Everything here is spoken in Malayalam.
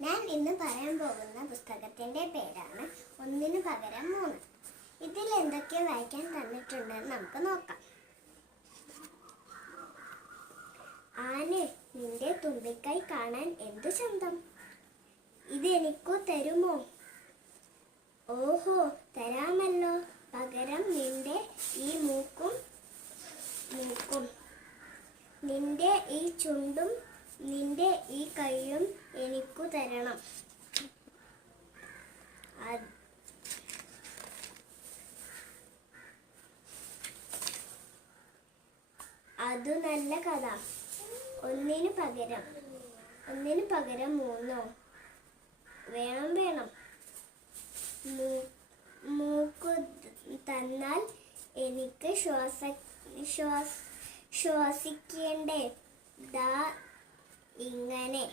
ഞാൻ ഇന്ന് പറയാൻ പോകുന്ന പുസ്തകത്തിന്റെ പേരാണ് ഒന്നിനു പകരം മൂന്ന്. ഇതിൽ എന്തൊക്കെ വായിക്കാൻ തന്നിട്ടുണ്ടെന്ന് നമുക്ക് നോക്കാം. ആനെ, നിന്റെ തുമ്പിക്കൈ കാണാൻ എന്തു ചന്തം, ഇതെനിക്കു തരുമോ? ഓഹോ, തരാമല്ലോ. പകരം നിന്റെ ഈ മൂക്കും, നിന്റെ ഈ ചുണ്ടും, നിന്റെ ഈ കൈയും എനിക്കു തരണം. അതു നല്ല കഥ. ഒന്നിനു പകരം മൂന്നോ? വേണം. മൂക്കു തന്നാൽ എനിക്ക് ശ്വസിക്കേണ്ടേ? ദാ ഇങ്ങനെ.